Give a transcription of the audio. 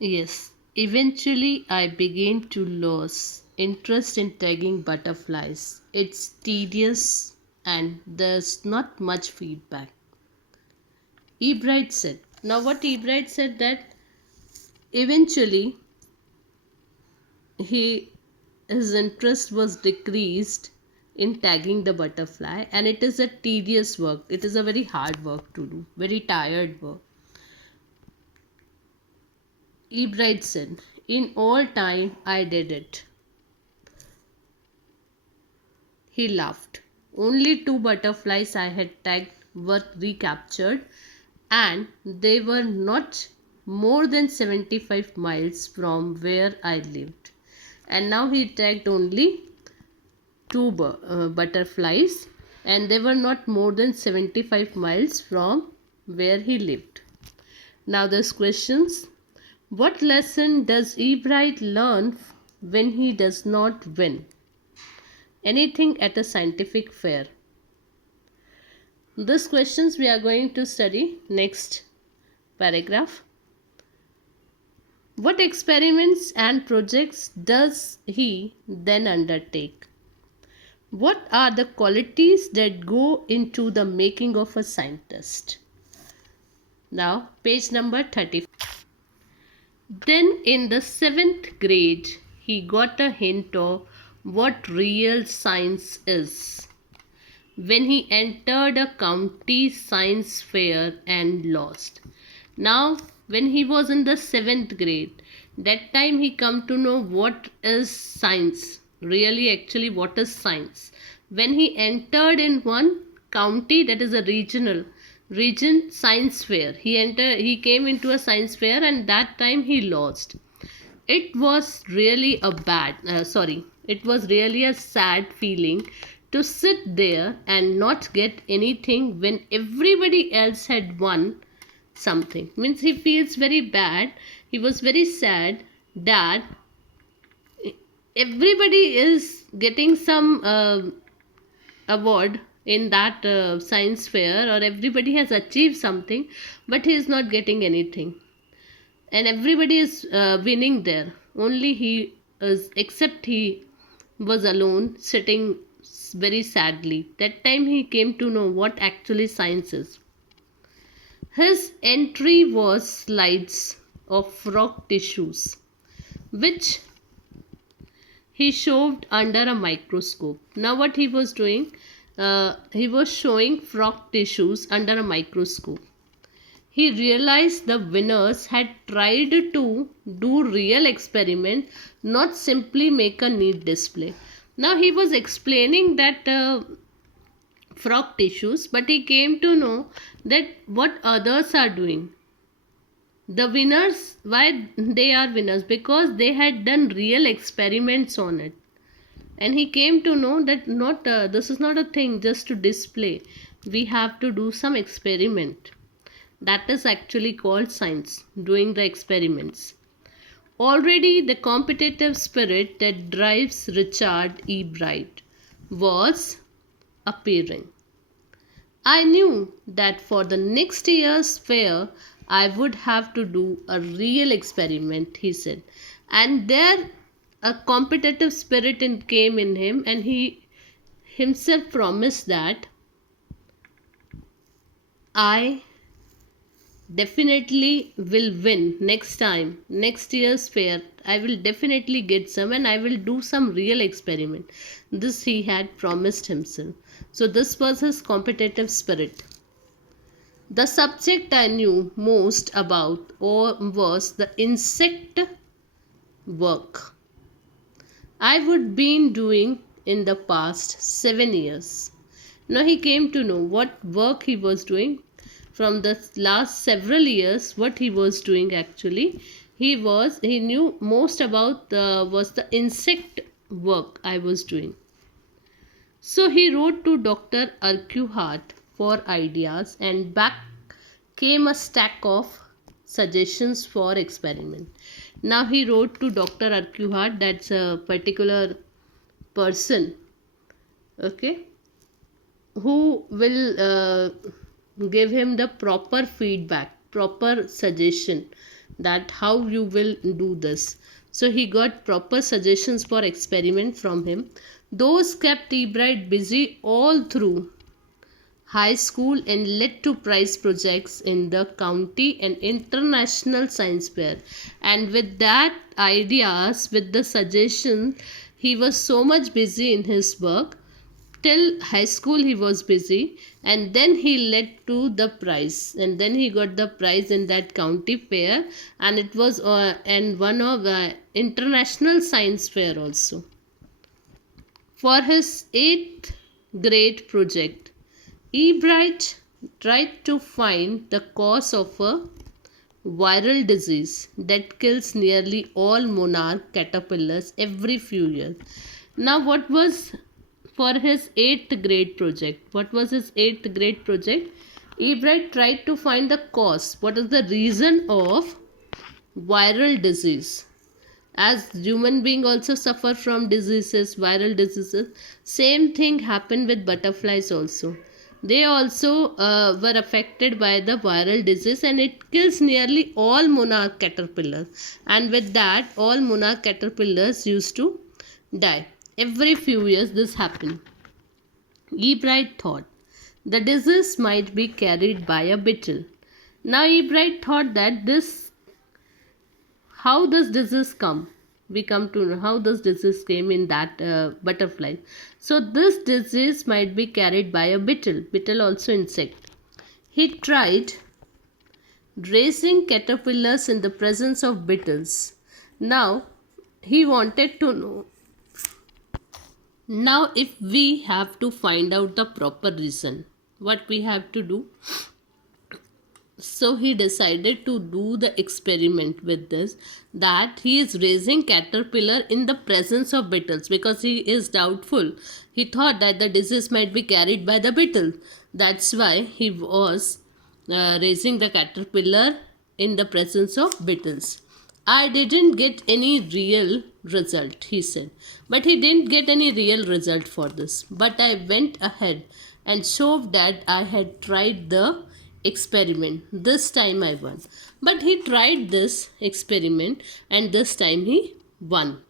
Yes, eventually I began to lose interest in tagging butterflies. It's tedious and there's not much feedback. Ebright said. Now what Ebright said that eventually he his interest was decreased in tagging the butterfly, and it is a tedious work. It is a very hard work to do, very tired work. Ebright said, in all time I did it. He laughed. Only two butterflies I had tagged were recaptured, and they were not more than 75 miles from where I lived. And now he tagged only two butterflies, and they were not more than 75 miles from where he lived. Now, there's questions. What lesson does Ebright learn when he does not win anything at a scientific fair? These questions we are going to study next paragraph. What experiments and projects does he then undertake? What are the qualities that go into the making of a scientist? Now, page number 30. Then, in the seventh grade, he got a hint of what real science is when he entered a county science fair and lost. Now, when he was in the seventh grade, that time he come to know what is science. Really, actually, what is science? When he entered in one county, that is a region science fair. He came into a science fair, and that time he lost. It was really it was really a sad feeling to sit there and not get anything when everybody else had won something. Means he feels very bad. He was very sad that everybody is getting some award in that science fair, or everybody has achieved something, but he is not getting anything, and everybody is winning there. Only he is, except he was alone sitting very sadly. That time he came to know what actually science is. His entry was slides of frog tissues, which he shoved under a microscope. Now what he was doing, he was showing frog tissues under a microscope. He realized the winners had tried to do real experiment, not simply make a neat display. Now he was explaining that frog tissues, but he came to know that what others are doing. The winners, why they are winners? Because they had done real experiments on it. And he came to know that not this is not a thing just to display. We have to do some experiment. That is actually called science, doing the experiments. Already the competitive spirit that drives Richard E. Bright was appearing. I knew that for the next year's fair, I would have to do a real experiment, he said. And there a competitive spirit came in him, and he himself promised that I definitely will win next year's fair. I will definitely get some, and I will do some real experiment. This he had promised himself. So this was his competitive spirit. The subject I knew most about or was the insect work I would been doing in the past 7 years. Now he came to know what work he was doing from the last several years. What he was doing actually, he knew most about was the insect work I was doing. So he wrote to Dr. Urquhart for ideas, and back came a stack of suggestions for experiment. Now he wrote to Dr. Urquhart, that's a particular person, okay, who will give him the proper feedback, proper suggestion, that how you will do this. So he got proper suggestions for experiment from him. Those kept Ebright busy all through high school and led to prize projects in the county and international science fair. And with that ideas, with the suggestion, he was so much busy in his work. Till high school he was busy, and then he led to the prize, and then he got the prize in that county fair, and it was and one of international science fair also. For his 8th grade project, Ebright tried to find the cause of a viral disease that kills nearly all monarch caterpillars every few years. Now, what was for his 8th grade project? What was his 8th grade project? Ebright tried to find the cause. What is the reason of viral disease? As human being also suffer from diseases, viral diseases, same thing happened with butterflies also. They also were affected by the viral disease, and it kills nearly all monarch caterpillars. And with that, all monarch caterpillars used to die. Every few years this happened. Ebright thought the disease might be carried by a beetle. Now Ebright thought that this, how does disease come? We come to know how this disease came in that butterfly. So this disease might be carried by a beetle. Beetle also insect. He tried raising caterpillars in the presence of beetles. Now he wanted to know. Now if we have to find out the proper reason, what we have to do? So he decided to do the experiment with this, that he is raising caterpillar in the presence of beetles, because he is doubtful. He thought that the disease might be carried by the beetle. That's why he was raising the caterpillar in the presence of beetles. I didn't get any real result, he said. But he didn't get any real result for this. But I went ahead and showed that I had tried the experiment. This time I won. But he tried this experiment, and this time he won.